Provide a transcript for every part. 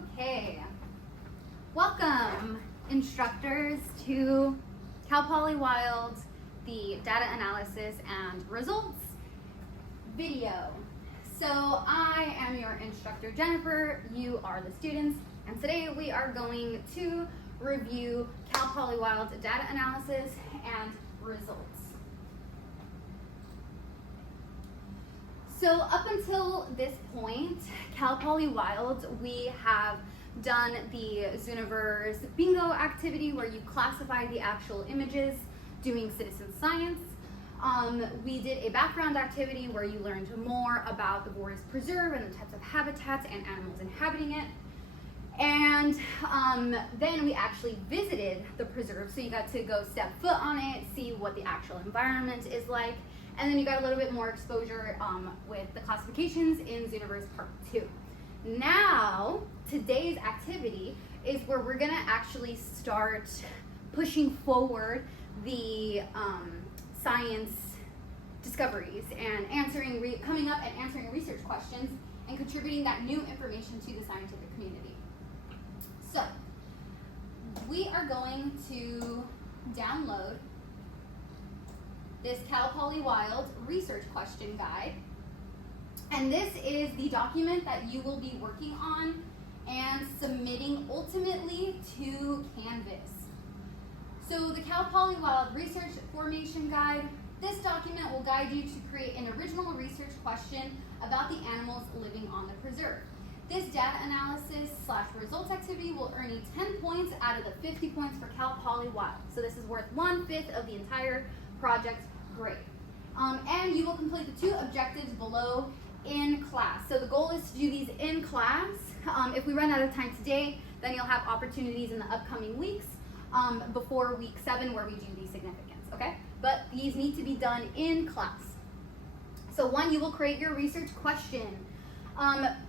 Okay, welcome instructors to Cal Poly Wild, the data analysis and results video. So I am your instructor Jennifer, you are the students, and today we are going to review Cal Poly Wild data analysis and results. So up until this point, Cal Poly Wild, we have done the Zooniverse bingo activity where you classify the actual images doing citizen science. We did a background activity where you learned more about the Boreas Preserve and the types of habitats and animals inhabiting it. And then we actually visited the preserve, so you got to go step foot on it, see what the actual environment is like. And then you got a little bit more exposure with the classifications in Zooniverse Part 2. Now, today's activity is where we're gonna actually start pushing forward the science discoveries and coming up and answering research questions and contributing that new information to the scientific community. So, we are going to download this Cal Poly Wild research question guide. And this is the document that you will be working on and submitting ultimately to Canvas. So the Cal Poly Wild research formation guide, this document will guide you to create an original research question about the animals living on the preserve. This data analysis / results activity will earn you 10 points out of the 50 points for Cal Poly Wild. So this is worth 1/5 of the entire project grade. And you will complete the 2 objectives below in class. So the goal is to do these in class. If we run out of time today, then you'll have opportunities in the upcoming weeks before week 7 where we do the significance, okay? But these need to be done in class. So 1, you will create your research question.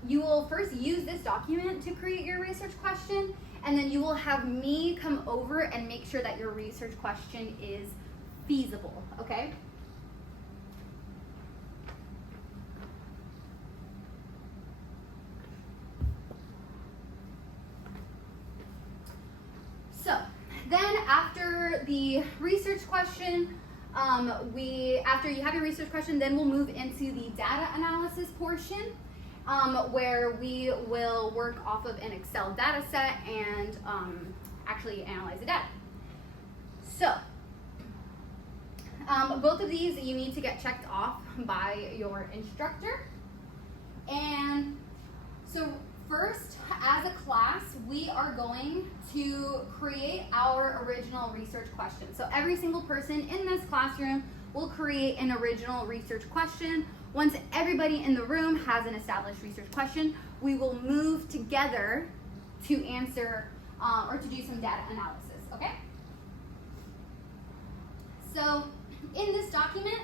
You will first use this document to create your research question, and then you will have me come over and make sure that your research question is feasible, okay? So, then after the research question, after you have your research question, then we'll move into the data analysis portion, where we will work off of an Excel data set and actually analyze the data. So, both of these you need to get checked off by your instructor. And so first, as a class, we are going to create our original research question. So every single person in this classroom will create an original research question. Once everybody in the room has an established research question, we will move together to answer or to do some data analysis, okay? So in this document,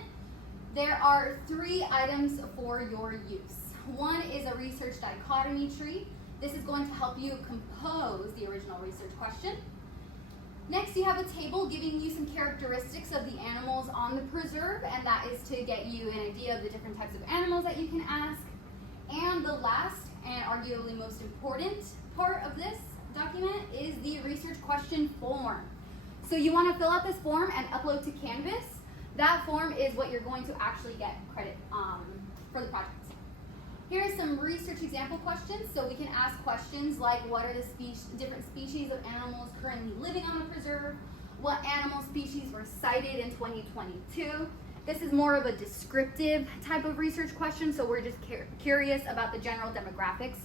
there are 3 items for your use. 1 is a research dichotomy tree. This is going to help you compose the original research question. Next, you have a table giving you some characteristics of the animals on the preserve, and that is to get you an idea of the different types of animals that you can ask. And the last, and arguably most important part of this document is the research question form. So you want to fill out this form and upload to Canvas. That form is what you're going to actually get credit for the project. Here are some research example questions. So we can ask questions like, what are the different species of animals currently living on the preserve? What animal species were cited in 2022? This is more of a descriptive type of research question, so we're just curious about the general demographics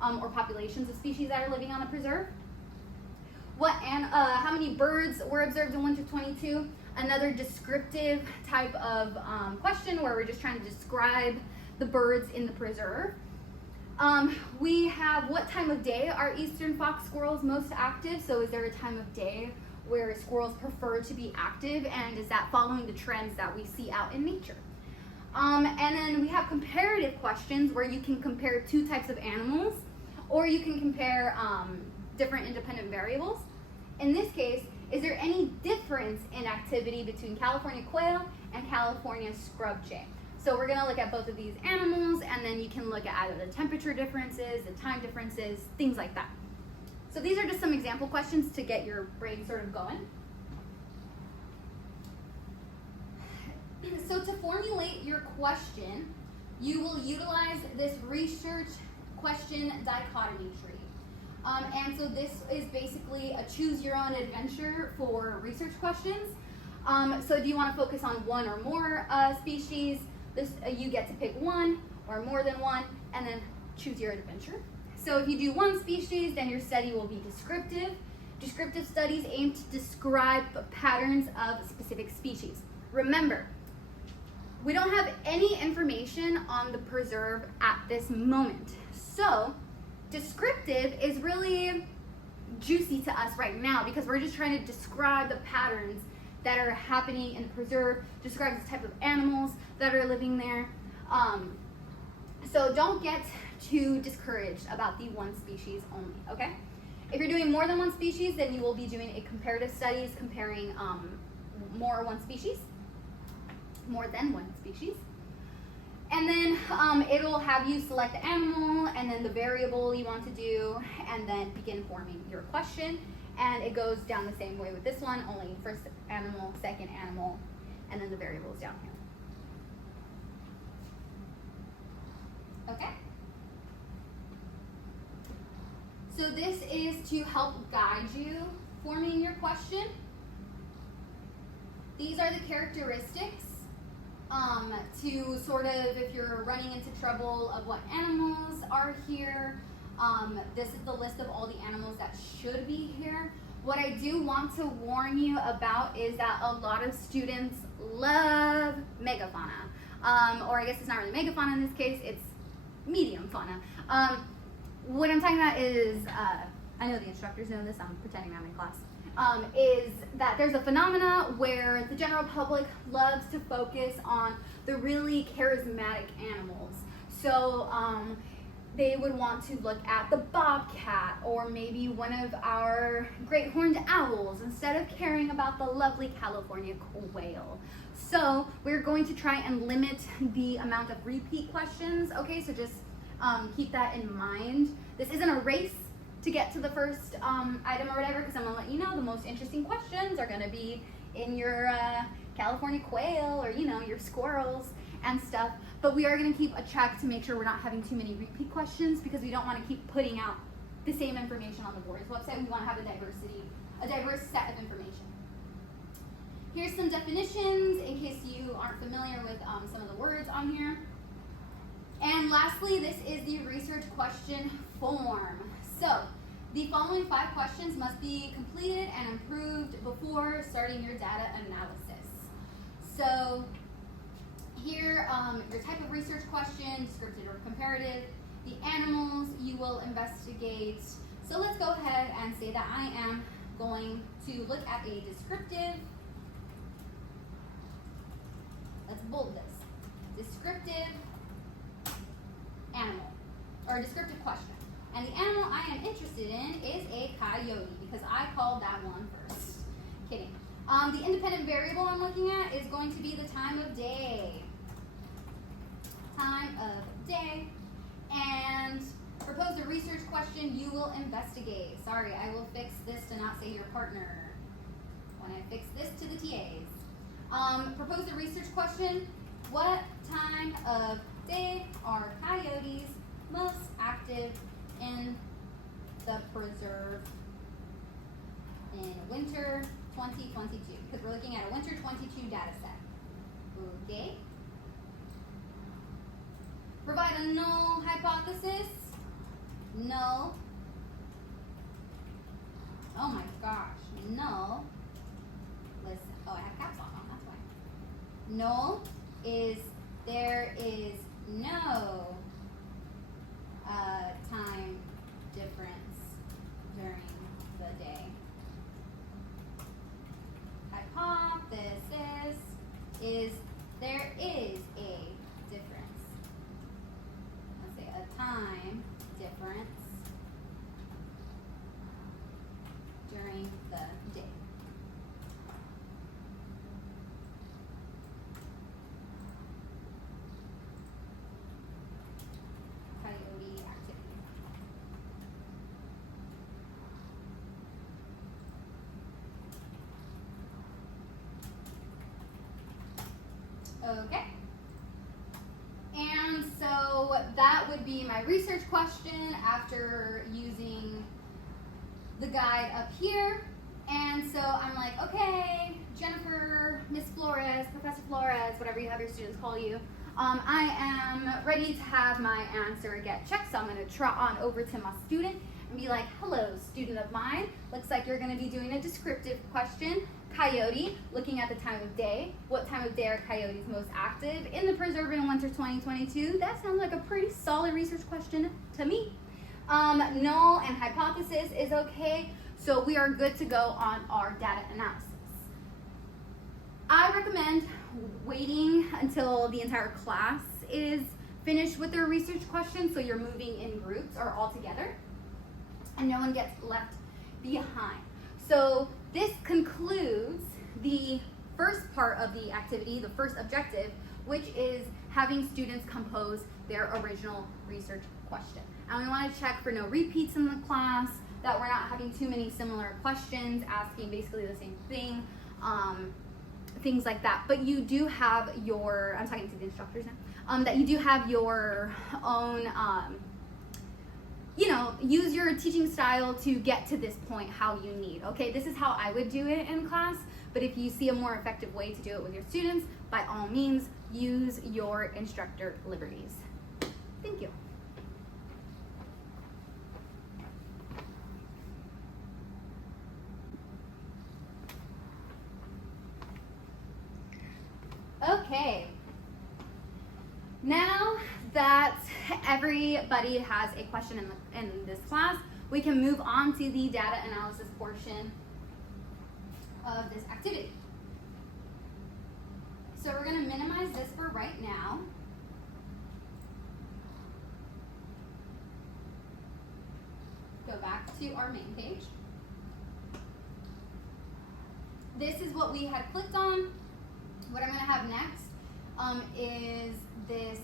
or populations of species that are living on the preserve. How many birds were observed in winter 22? Another descriptive type of question where we're just trying to describe the birds in the preserve. We have, what time of day are eastern fox squirrels most active? So is there a time of day where squirrels prefer to be active, and is that following the trends that we see out in nature? And then we have comparative questions where you can compare 2 types of animals, or you can compare different independent variables. In this case, is there any difference in activity between California quail and California scrub jay? So we're going to look at both of these animals, and then you can look at either the temperature differences, the time differences, things like that. So these are just some example questions to get your brain sort of going. So to formulate your question, you will utilize this research question dichotomy tree. And so this is basically a choose your own adventure for research questions. So if you want to focus on one or more species, you get to pick one or more than one, and then choose your adventure. So if you do one species, then your study will be descriptive. Descriptive studies aim to describe patterns of specific species. Remember, we don't have any information on the preserve at this moment. So descriptive is really juicy to us right now because we're just trying to describe the patterns that are happening in the preserve, describe the type of animals that are living there. So don't get too discouraged about the one species only, okay? If you're doing more than one species, then you will be doing a comparative studies comparing more than one species. And then it'll have you select the animal and then the variable you want to do and then begin forming your question. And it goes down the same way with this one, only first animal, second animal, and then the variables down here. Okay? So this is to help guide you forming your question. These are the characteristics to sort of, if you're running into trouble of what animals are here, this is the list of all the animals that should be here. What I do want to warn you about is that a lot of students love megafauna. Or I guess it's not really megafauna in this case, it's medium fauna. What I'm talking about is, I know the instructors know this, I'm pretending I'm in class, is that there's a phenomena where the general public loves to focus on the really charismatic animals. So they would want to look at the bobcat or maybe one of our great horned owls instead of caring about the lovely California quail. So we're going to try and limit the amount of repeat questions, okay? So just keep that in mind. This isn't a race to get to the first item or whatever, because I'm gonna let you know the most interesting questions are gonna be in your California quail or, you know, your squirrels and stuff. But we are gonna keep a track to make sure we're not having too many repeat questions because we don't wanna keep putting out the same information on the board's website. We wanna have a diverse set of information. Here's some definitions in case you aren't familiar with some of the words on here. And lastly, this is the research question form. So, the following 5 questions must be completed and improved before starting your data analysis. So, here, your type of research question, descriptive or comparative, the animals you will investigate. So let's go ahead and say that I am going to look at a descriptive, let's bold this, descriptive animal, or descriptive question. And the animal I am interested in is a coyote because I called that one first. Kidding. The independent variable I'm looking at is going to be the time of day. Time of day. And propose a research question you will investigate. Sorry, I will fix this to not say your partner when I fix this to the TAs. Propose a research question. What time of day are coyotes most active in the preserve in winter 2022? Because we're looking at a winter 22 data set. Okay. Provide a null hypothesis. Null. Oh my gosh. Null. Listen. Oh, I have caps on. That's why. Null is there is no time difference during the day. Hypothesis is there is a difference. Let's say a time difference during the day. Okay. And so that would be my research question after using the guide up here. And so I'm like, okay, Jennifer, Miss Flores, Professor Flores, whatever you have your students call you, I am ready to have my answer get checked. So I'm going to trot on over to my student and be like, hello, student of mine. Looks like you're going to be doing a descriptive question. Coyote, looking at the time of day. What time of day are coyotes most active in the preserve in winter 2022? That sounds like a pretty solid research question to me. Null and hypothesis is okay, so we are good to go on our data analysis. I recommend waiting until the entire class is finished with their research question, so you're moving in groups or all together, and no one gets left behind. So this concludes the first part of the activity, the first objective, which is having students compose their original research question. And we want to check for no repeats in the class, that we're not having too many similar questions, asking basically the same thing, things like that. But you do have your, I'm talking to the instructors now, that you do have your own, use your teaching style to get to this point how you need. Okay, this is how I would do it in class, but if you see a more effective way to do it with your students, by all means, use your instructor liberties. Thank you. Okay, now that everybody has a question in this class, we can move on to the data analysis portion of this activity. So we're going to minimize this for right now. Go back to our main page. This is what we had clicked on. What I'm going to have next is this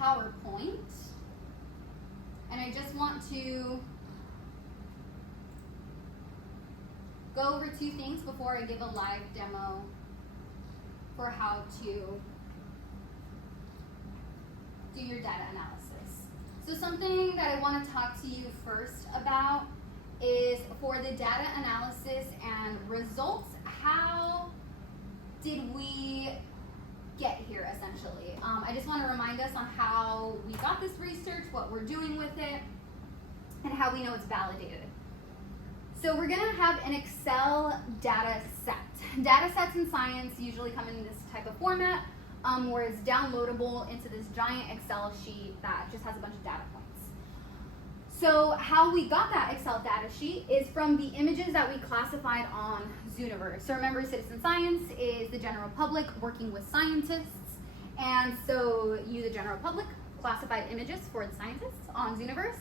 PowerPoint. And I just want to go over two things before I give a live demo for how to do your data analysis. So something that I want to talk to you first about is for the data analysis and results, how did we get here essentially? I just want to remind us on how we got this research, what we're doing with it, and how we know it's validated. So we're going to have an Excel data set. Data sets in science usually come in this type of format where it's downloadable into this giant Excel sheet that just has a bunch of data points. So how we got that Excel data sheet is from the images that we classified on Zooniverse. So remember, citizen science is the general public working with scientists. And so you, the general public, classified images for the scientists on Zooniverse.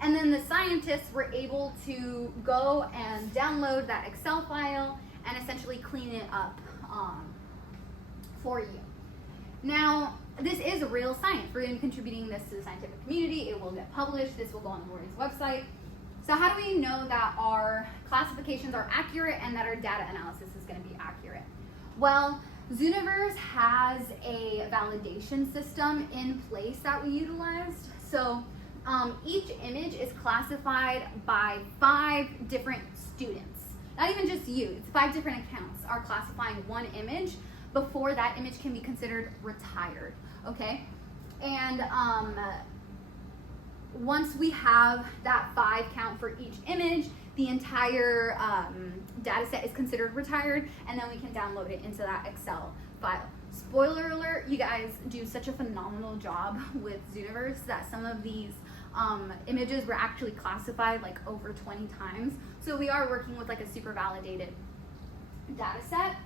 And then the scientists were able to go and download that Excel file and essentially clean it up for you. Now, this is real science. We're going to be contributing this to the scientific community. It will get published. This will go on the Lori's website. So how do we know that our classifications are accurate and that our data analysis is going to be accurate? Well, Zooniverse has a validation system in place that we utilized. So each image is classified by 5 different students. Not even just you. It's 5 different accounts are classifying one image before that image can be considered retired, okay? And once we have that 5 count for each image, the entire data set is considered retired, and then we can download it into that Excel file. Spoiler alert, you guys do such a phenomenal job with Zooniverse that some of these images were actually classified like over 20 times. So we are working with like a super validated data set.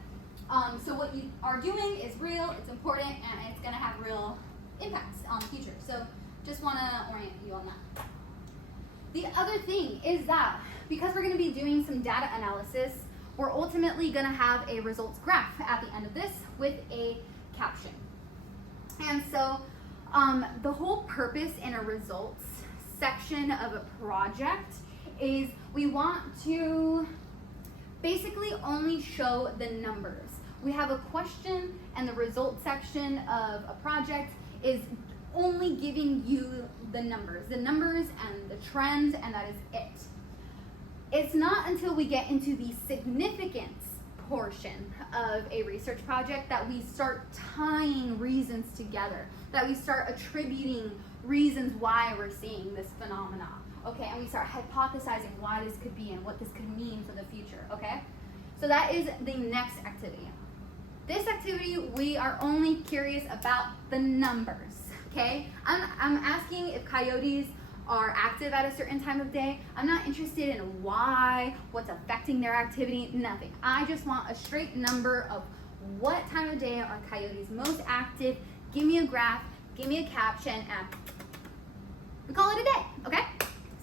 So what you are doing is real, it's important, and it's going to have real impacts on the future. So just want to orient you on that. The other thing is that because we're going to be doing some data analysis, we're ultimately going to have a results graph at the end of this with a caption. And so the whole purpose in a results section of a project is we want to basically only show the numbers. We have a question, and the result section of a project is only giving you the numbers and the trends, and that is it. It's not until we get into the significance portion of a research project that we start tying reasons together, that we start attributing reasons why we're seeing this phenomena, okay? And we start hypothesizing why this could be and what this could mean for the future, okay? So that is the next activity. This activity, we are only curious about the numbers, okay? I'm asking if coyotes are active at a certain time of day. I'm not interested in why, what's affecting their activity, nothing. I just want a straight number of what time of day are coyotes most active. Give me a graph, give me a caption, and we call it a day, okay?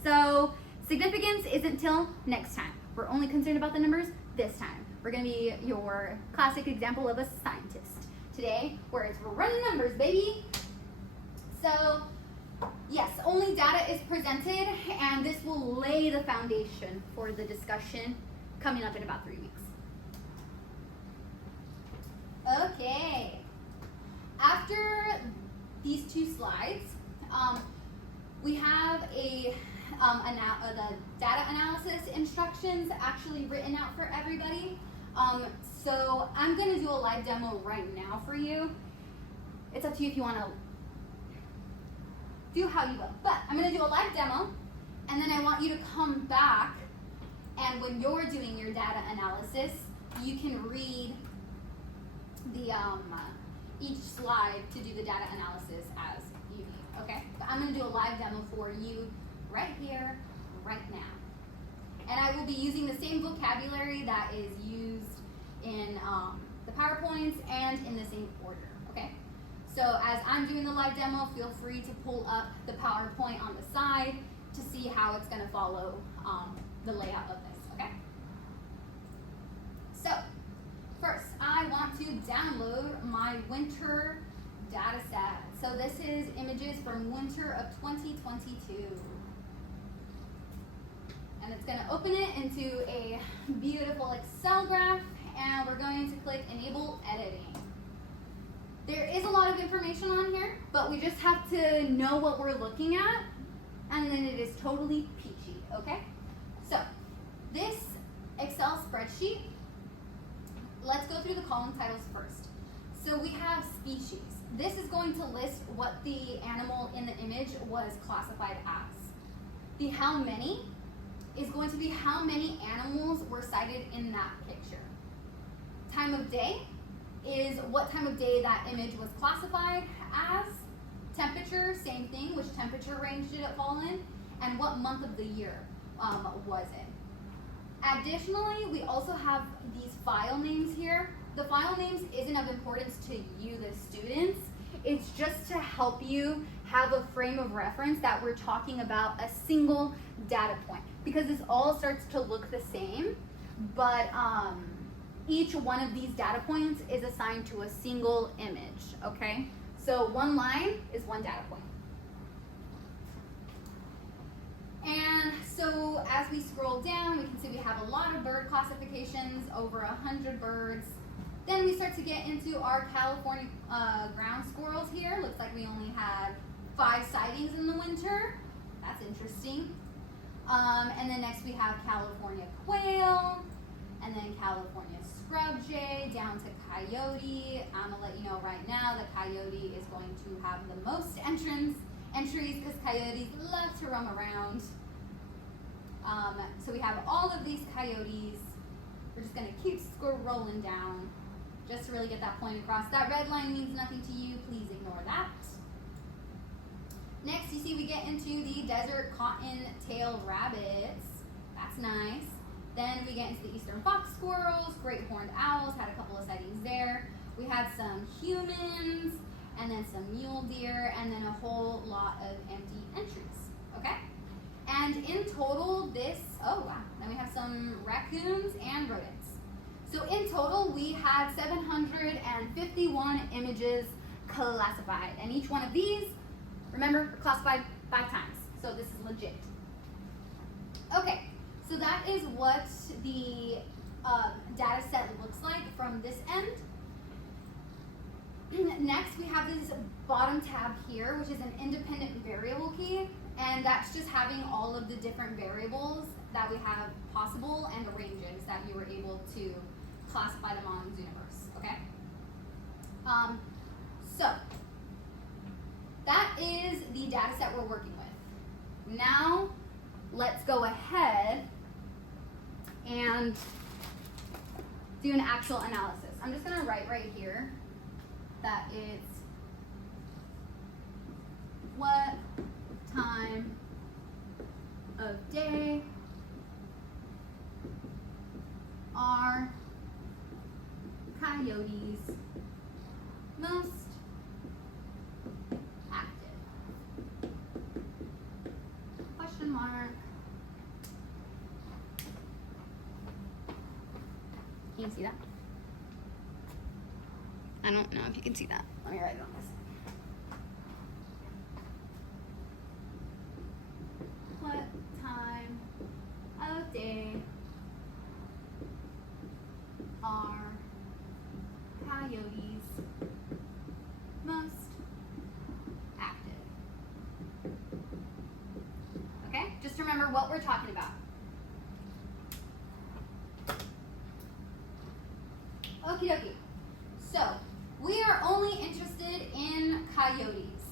So significance isn't till next time. We're only concerned about the numbers this time. We're gonna be your classic example of a scientist today, where it's running numbers, baby. So yes, only data is presented, and this will lay the foundation for the discussion coming up in about 3 weeks. Okay, after these 2 slides, we have the data analysis instructions actually written out for everybody. So I'm going to do a live demo right now for you. It's up to you if you want to do how you will. But I'm going to do a live demo, and then I want you to come back, and when you're doing your data analysis, you can read the each slide to do the data analysis as you need, okay? But I'm going to do a live demo for you right here, right now. And I will be using the same vocabulary that is used in the PowerPoints and in the same order, okay? So as I'm doing the live demo, feel free to pull up the PowerPoint on the side to see how it's going to follow the layout of this, okay? So first, I want to download my winter data set. So this is images from winter of 2022. And it's going to open it into a beautiful Excel graph, and we're going to click Enable Editing. There is a lot of information on here, but we just have to know what we're looking at, and then it is totally peachy, okay? So this Excel spreadsheet, let's go through the column titles first. So we have species. This is going to list what the animal in the image was classified as. The how many is going to be how many animals were cited in that picture. Time of day is what time of day that image was classified as. Temperature, same thing, which temperature range did it fall in, and what month of the year was it. Additionally, we also have these file names here. The file names isn't of importance to you, the students. It's just to help you have a frame of reference that we're talking about a single data point, because this all starts to look the same, but each one of these data points is assigned to a single image, okay? So one line is one data point. And so as we scroll down, we can see we have a lot of bird classifications, over 100 birds. Then we start to get into our California ground squirrels here. Looks like we only had 5 sightings in the winter. That's interesting. And then next we have California quail, and then California scrub jay, down to coyote. I'm gonna let you know right now that coyote is going to have the most entries because coyotes love to roam around. So we have all of these coyotes. We're just gonna keep scrolling down just to really get that point across. That red line means nothing to you, please ignore that. Next, you see we get into the desert cotton-tailed rabbits. That's nice. Then we get into the eastern fox squirrels, great horned owls, had a couple of sightings there. We had some humans, and then some mule deer, and then a whole lot of empty entries, okay? And in total, then we have some raccoons and rodents. So in total, we had 751 images classified, and each one of these, remember, classified 5 times, so this is legit. Okay, so that is what the data set looks like from this end. next we have this bottom tab here, which is an independent variable key, and that's just having all of the different variables that we have possible and the ranges that you were able to classify them on Zooniverse, okay? So that is the data set we're working with. Now let's go ahead and do an actual analysis. I'm just gonna write right here that it's what time of day are coyotes most active? Question mark. Can you see that? I don't know if you can see that. Let me write it on this. What time of day are coyotes most active? Okay, just remember what we're talking about. Okie dokie. So, we are only interested in coyotes.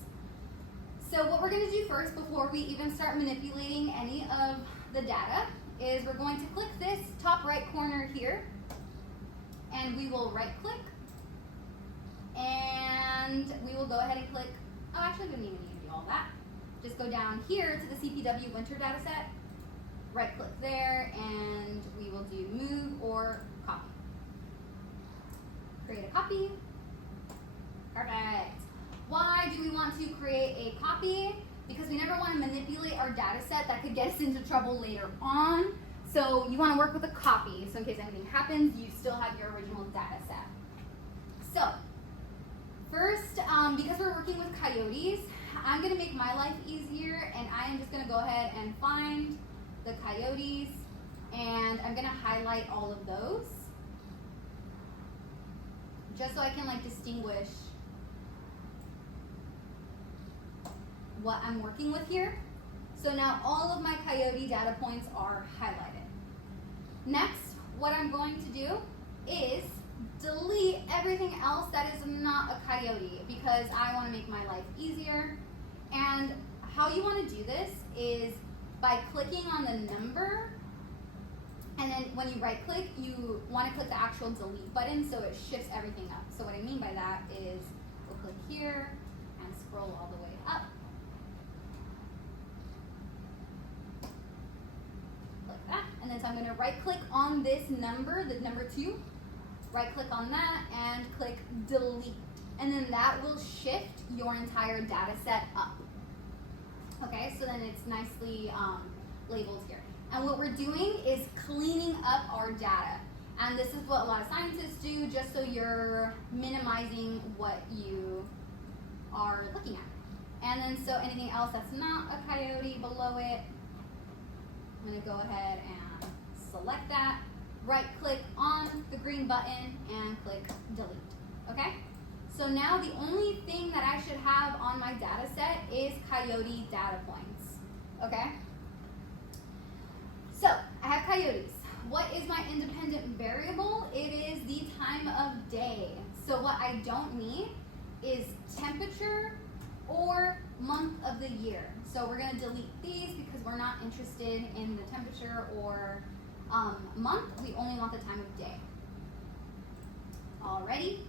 So what we're going to do first, before we even start manipulating any of the data, is we're going to click this top right corner here, and we will right click, and we will go ahead and click, oh actually we don't even need to do all that. Just go down here to the CPW winter data set, right click there, and we will do move or copy. Create a copy. Perfect. Why do we want to create a copy? Because we never want to manipulate our data set. That could get us into trouble later on. So you want to work with a copy. So in case anything happens, you still have your original data set. So first, because we're working with coyotes, I'm going to make my life easier, and I am just going to go ahead and find the coyotes, and I'm going to highlight all of those, just so I can like distinguish what I'm working with here. So now all of my coyote data points are highlighted. Next, what I'm going to do is delete everything else that is not a coyote, because I want to make my life easier. And how you want to do this is by clicking on the number, and then when you right click, you want to click the actual delete button so it shifts everything up. So what I mean by that is we'll click here and scroll all the way up. Like that. And then so I'm going to right click on this number, the number 2, right click on that and click delete. And then that will shift your entire data set up. Okay, so then it's nicely labeled here. And what we're doing is cleaning up our data. And this is what a lot of scientists do, just so you're minimizing what you are looking at. And then so anything else that's not a coyote below it, I'm going to go ahead and select that, right click on the green button and click delete. Okay? So now the only thing that I should have on my data set is coyote data points. Okay? So I have coyotes. What is my independent variable? It is the time of day. So what I don't need is temperature or month of the year. So we're going to delete these because we're not interested in the temperature or month. We only want the time of day. Alrighty.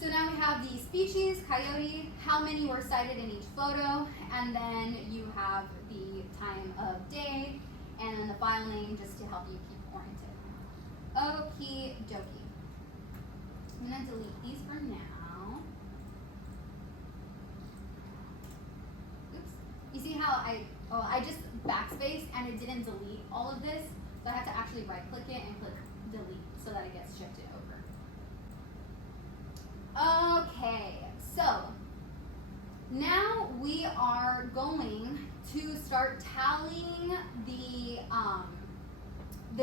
So now we have the species, coyote, how many were cited in each photo, and then you have the time of day, and then the file name just to help you keep oriented. Okie dokie. I'm going to delete these for now. Oops. You see how I just backspace and it didn't delete all of this, so I have to actually right click it and click delete so that it gets shifted over. Okay, so now we are going to start tallying the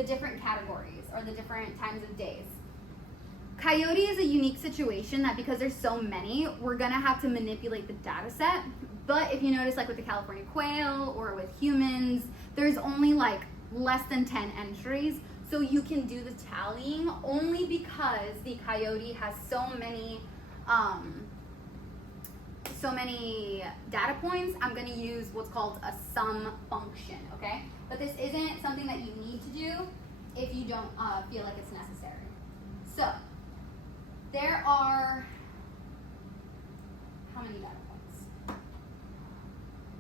different categories or the different times of days. Coyote is a unique situation that because there's so many, we're gonna have to manipulate the data set. But if you notice, like with the California quail or with humans, there's only like less than 10 entries. So you can do the tallying only because the coyote has so many data points. I'm gonna use what's called a sum function, okay? But this isn't something that you need to do if you don't feel like it's necessary. So, there are, how many data points?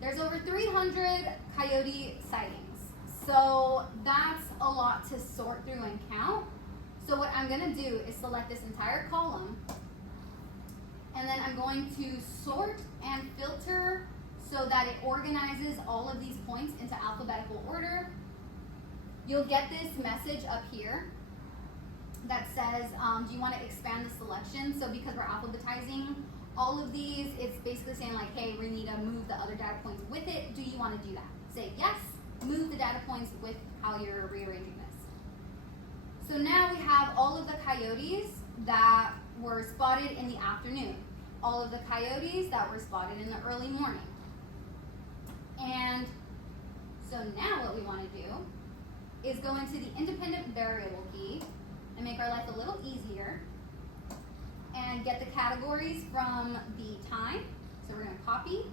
There's over 300 coyote sightings. So that's a lot to sort through and count. So what I'm gonna do is select this entire column, and then I'm going to sort and filter so that it organizes all of these points into alphabetical order. You'll get this message up here that says, do you want to expand the selection? So because we're alphabetizing all of these, it's basically saying like, hey, we need to move the other data points with it. Do you want to do that? Say yes, move the data points with how you're rearranging this. So now we have all of the coyotes that were spotted in the afternoon, all of the coyotes that were spotted in the early morning. And so now what we want to do is go into the independent variable key and make our life a little easier and get the categories from the time. So we're going to copy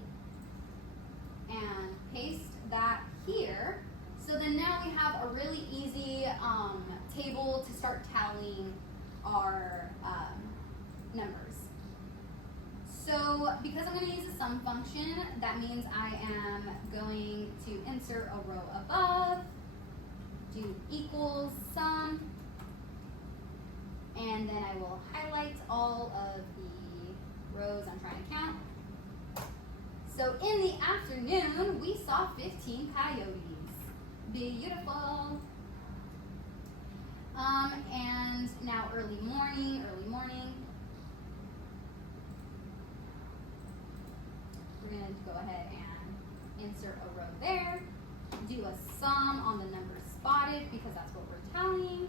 and paste that here. So then now we have a really easy table to start tallying our numbers. So because I'm going to use a sum function, that means I am going to insert a row above, do equals sum, and then I will highlight all of the rows I'm trying to count. So in the afternoon, we saw 15 coyotes. Beautiful. And now early morning. We're going to go ahead and insert a row there, do a sum on the numbers spotted because that's what we're tallying,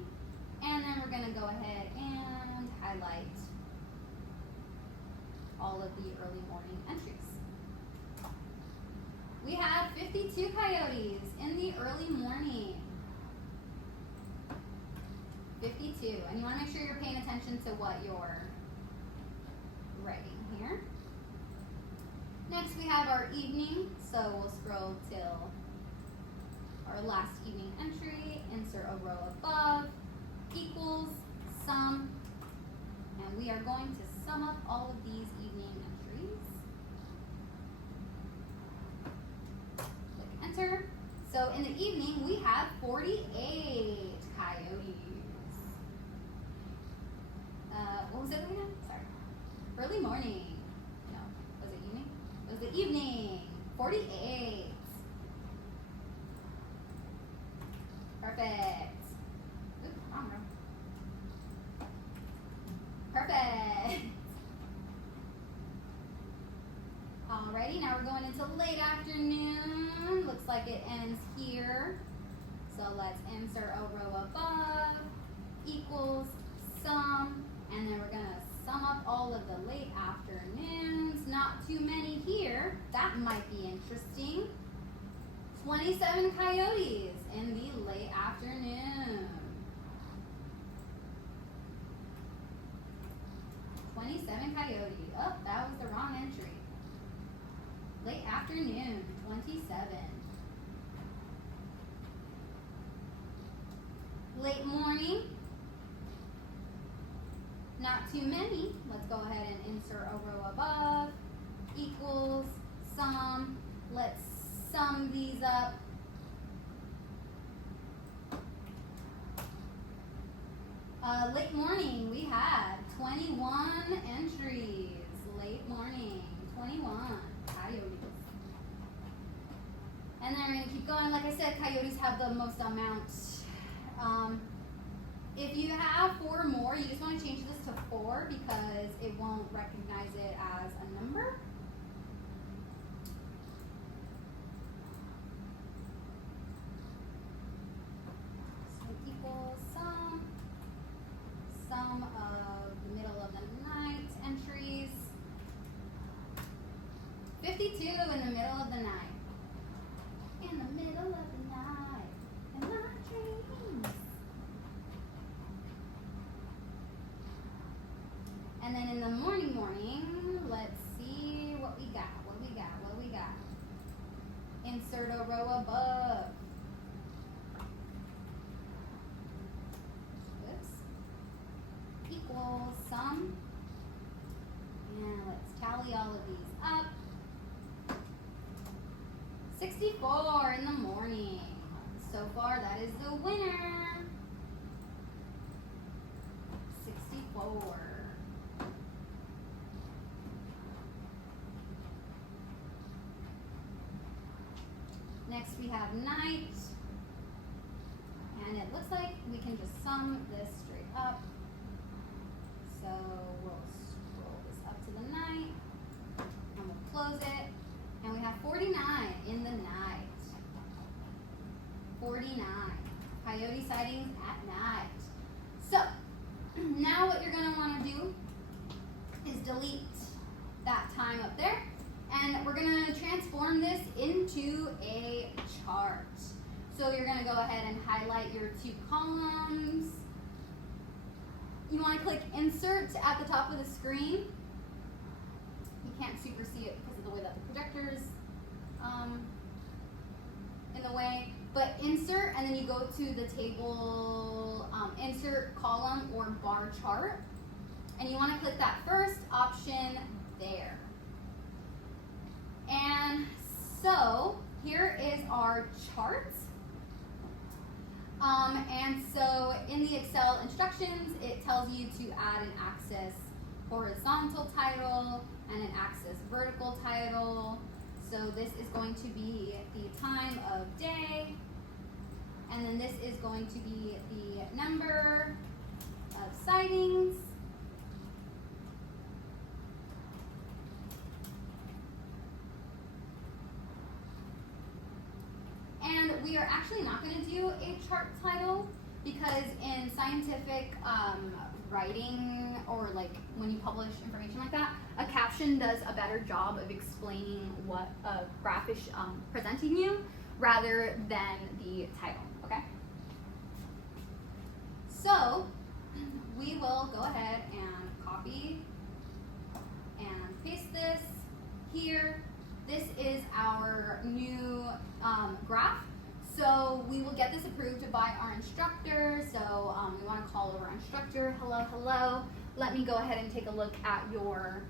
and then we're going to go ahead and highlight all of the early morning entries. We have 52 coyotes in the early morning. 52, and you want to make sure you're paying attention to what you're writing here. Next we have our evening, so we'll scroll till our last evening entry, insert a row above, equals, sum, and we are going to sum up all of these evening entries. Click enter. So in the evening we have 48 coyotes. What was it again? Sorry. Early morning. No, was it evening? It was the evening. 48. Perfect. Oops, wrong row. Perfect. Alrighty, now we're going into late afternoon. Looks like it ends here. So let's insert a row above, equals, sum, and then we're going to sum up all of the late afternoons. Not too many here. That might be interesting. 27 coyotes in the late afternoon. 27 coyotes. Oh, that was the wrong entry. Late afternoon, 27. Late morning. Not too many. Let's go ahead and insert a row above, equals, sum. Let's sum these up. Late morning, we had 21 entries. Late morning, 21 coyotes. And then we're going to keep going. Like I said, coyotes have the most amount. If you have 4 or more, you just want to change this to 4 because it won't recognize it as a number. So equals sum of 52 in the middle of the night. In the middle of the night. In my dreams. And then in the morning, let's see what we got. Insert a row above. Whoops. Equals sum. And let's tally all of these up. 64 in the morning. So far, that is the winner. 64. Next we have night, and it looks like we can just sum this straight up. So we'll scroll this up to the night, and we'll close it, and we have 49 in the night. 49 coyote sightings at night. So now what you're going to want to do is delete that time up there. And we're going to transform this into a chart. So you're going to go ahead and highlight your two columns. You want to click Insert at the top of the screen. You can't super see it because of the way that the projector's in the way. But Insert, and then you go to the table, Insert column or bar chart. And you want to click that first option there. And so here is our chart. And so in the Excel instructions, it tells you to add an axis horizontal title and an axis vertical title. So this is going to be the time of day. And then this is going to be the number of sightings. And we are actually not going to do a chart title because in scientific writing, or like when you publish information like that, a caption does a better job of explaining what a graph is presenting you rather than the title, okay? So we will go ahead and copy and paste this here. This is our new graph. So we will get this approved by our instructor. So we want to call over our instructor. Hello. Let me go ahead and take a look at your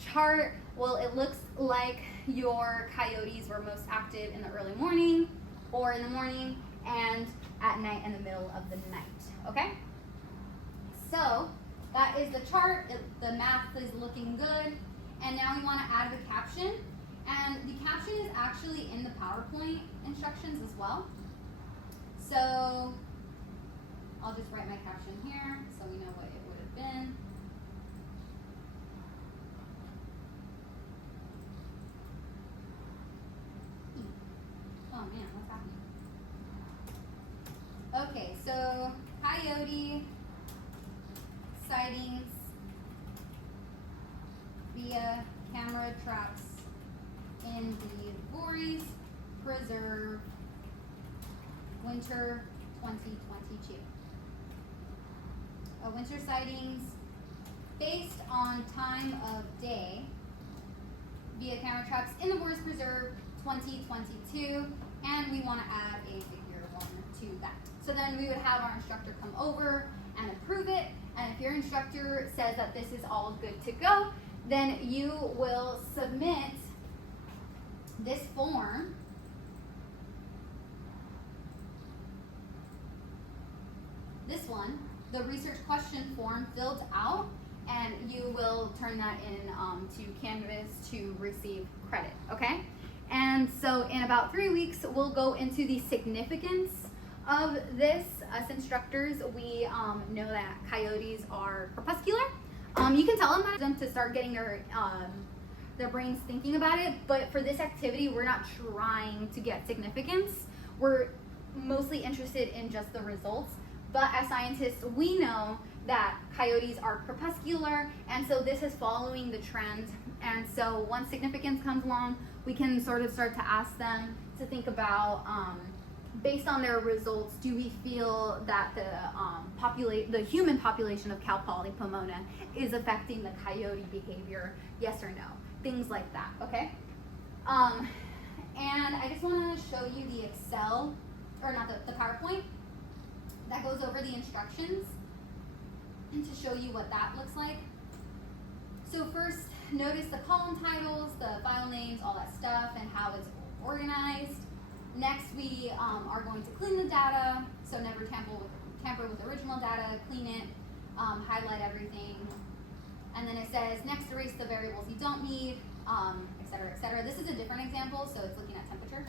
chart. Well, it looks like your coyotes were most active in the early morning or in the morning and at night in the middle of the night. Okay? So that is the chart. The math is looking good. And now we want to add the caption. And the caption is actually in the PowerPoint instructions as well. So I'll just write my caption here so we know what it would have been. Oh man, what's happening? Okay, so coyote sightings via camera traps in the Voorhees Preserve, winter 2022. Winter sightings based on time of day via camera traps in the Voorhees Preserve 2022, and we want to add a figure 1 to that. So then we would have our instructor come over and approve it, and if your instructor says that this is all good to go, then you will submit this form the research question form filled out, and you will turn that in to Canvas to receive credit, okay? And so in about 3 weeks, we'll go into the significance of this. Us instructors, we know that coyotes are crepuscular. You can tell them to start getting their brains thinking about it, but for this activity, we're not trying to get significance. We're mostly interested in just the results. But as scientists, we know that coyotes are crepuscular, and so this is following the trend. And so once significance comes along, we can sort of start to ask them to think about, based on their results, do we feel that the human population of Cal Poly Pomona is affecting the coyote behavior? Yes or no? Things like that, okay? And I just want to show you the Excel, or not the PowerPoint, that goes over the instructions, and to show you what that looks like. So first, notice the column titles, the file names, all that stuff, and how it's organized. Next, we are going to clean the data, so never tamper with original data, clean it, highlight everything. And then it says, next, erase the variables you don't need, et cetera, et cetera. This is a different example, so it's looking at temperature.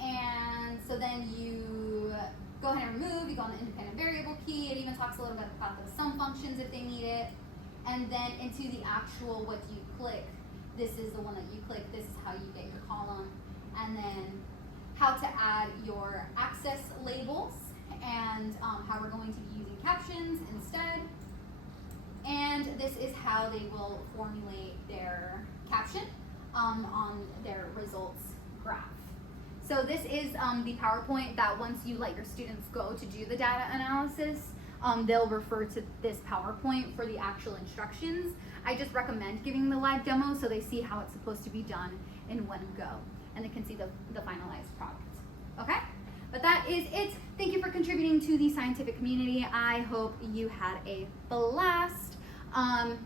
And so then you go ahead and remove, you go on the independent variable key. It even talks a little bit about the sum functions if they need it. And then into the actual what you click. This is the one that you click. This is how you get your column. And then how to add your access labels and how we're going to be using captions instead. And this is how they will formulate their caption on their results graph. So this is the PowerPoint that once you let your students go to do the data analysis, they'll refer to this PowerPoint for the actual instructions. I just recommend giving the live demo so they see how it's supposed to be done in one go, and they can see the finalized product. Okay? But that is it. Thank you for contributing to the scientific community. I hope you had a blast. And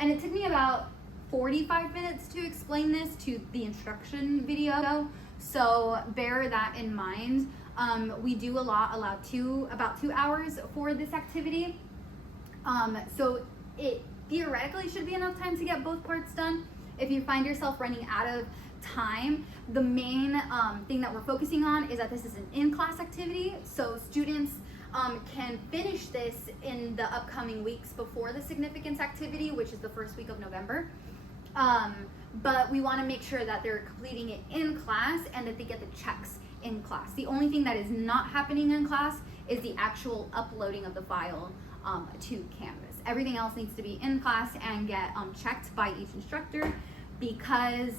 it took me about 45 minutes to explain this to the instruction video, so bear that in mind. We do allow about 2 hours for this activity. So it theoretically should be enough time to get both parts done. If you find yourself running out of time, the main thing that we're focusing on is that this is an in-class activity, so students can finish this in the upcoming weeks before the significance activity, which is the first week of November. But we want to make sure that they're completing it in class and that they get the checks in class. The only thing that is not happening in class is the actual uploading of the file to Canvas. Everything else needs to be in class and get checked by each instructor, because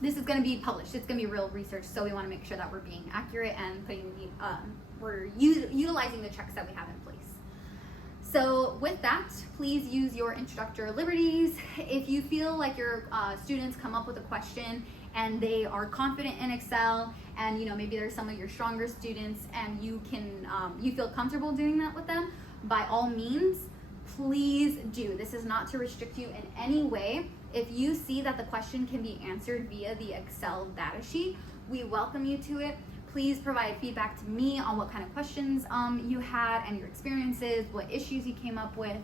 this is going to be published. It's going to be real research, so we want to make sure that we're being accurate and we're utilizing the checks that we have in place. So with that, please use your instructor liberties. If you feel like your students come up with a question and they are confident in Excel, and maybe there's some of your stronger students and you feel comfortable doing that with them, by all means, please do. This is not to restrict you in any way. If you see that the question can be answered via the Excel data sheet, we welcome you to it. Please provide feedback to me on what kind of questions you had and your experiences, what issues you came up with,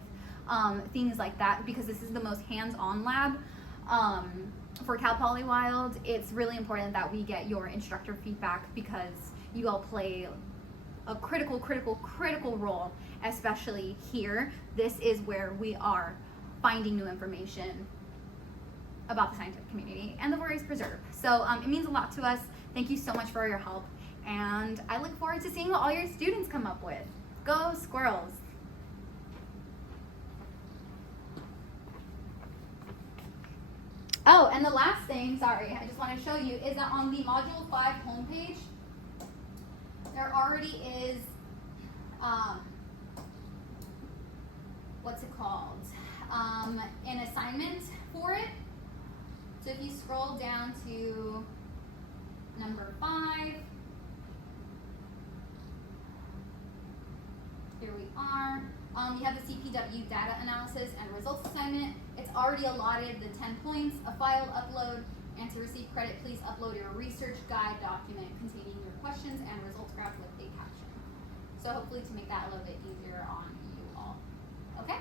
things like that, because this is the most hands-on lab for Cal Poly Wild. It's really important that we get your instructor feedback, because you all play a critical role, especially here. This is where we are finding new information about the scientific community and the Voorhees Preserve. So it means a lot to us. Thank you so much for your help, and I look forward to seeing what all your students come up with. Go squirrels! Oh, and the last thing, sorry, I just want to show you, is that on the Module 5 homepage, there already is, what's it called? An assignment for it. So if you scroll down to number 5, here we are. You have the CPW data analysis and results assignment. It's already allotted the 10 points, a file upload, and to receive credit, please upload your research guide document containing your questions and results graph with a caption. So hopefully to make that a little bit easier on you all. Okay?